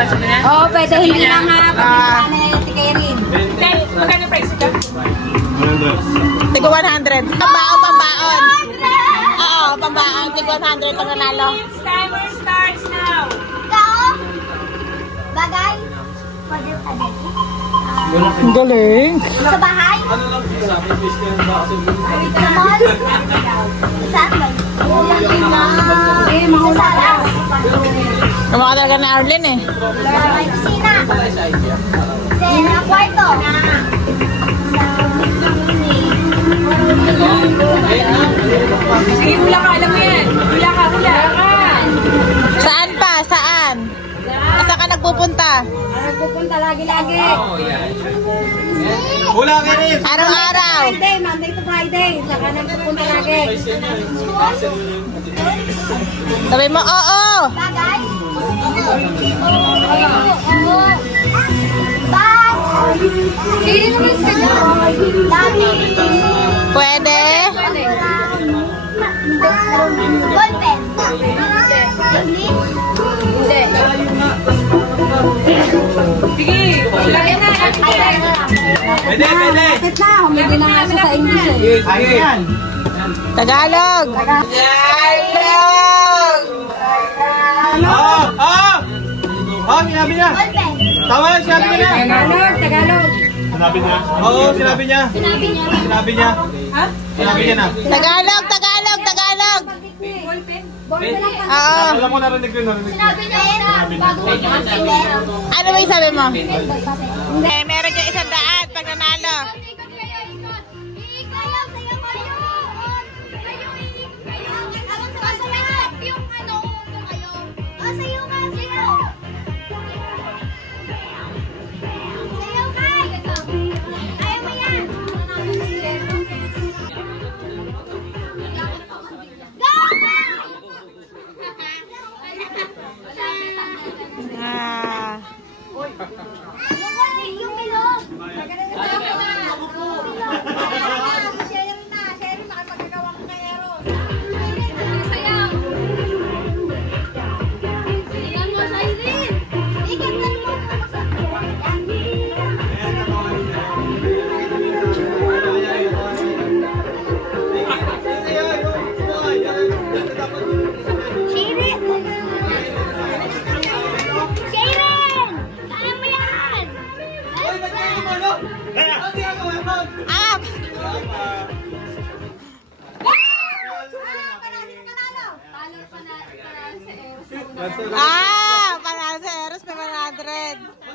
Oo, pwede hindi lang ha. Tigay rin. Magkano price ito? 100. Tigo 100. Pambaon. Oo, pambaon. Tigo 100 pag nanalo. Timer starts now. Bagay? Pwede pa din. Ang galing. Sa bahay? Ano lang po sa akin, please kayo ba kasi Sa mall? Saan ba? Sa sala? Kamukha talaga na Arlene eh. Sa may kusina? Sa kwarto? Sige, hula ka. Alam mo yan. Hula ka. Saan pa? Saan? Saan ka nagpupunta? Nagpupunta lagi-lagi. wala ka rin! Araw-araw. Monday to Friday. Saka nagpupunta lagi. Sabi mo, oo. Bagay? Oo. Bag? Hindi naman sa dyan. Dami. Pwede. Ballpen? English? Hindi. Sige. Lagyan na. Pwede, pwede! Bakit na? Humili na nga siya sa English eh. Ayan! Tagalog. Tagalog. Oo! Oo! Oo, sinabi niya! Ballpen? Tama, sinabi niya! Tagalog. Sinabi niya? Oo, sinabi niya! Sinabi niya. Sinabi niya! Ha? Sinabi niya na! Tagalog. Tagalog. Tagalog. Ballpen? Ballpen lang pa. Oo. Alam mo, narinig ko, narinig ko. Sinabi niya bago mag-ballpen. Ano ba yung sabi mo? Eh, meron yung 100 pag nanalo. Ah. Yung bilog. Share na. Share na. Makipagkagawa ko kay Eron. Sayaw. Tingnan mo sa Irene. Tingnan mo. Up. Panalo sa Eros, may 100.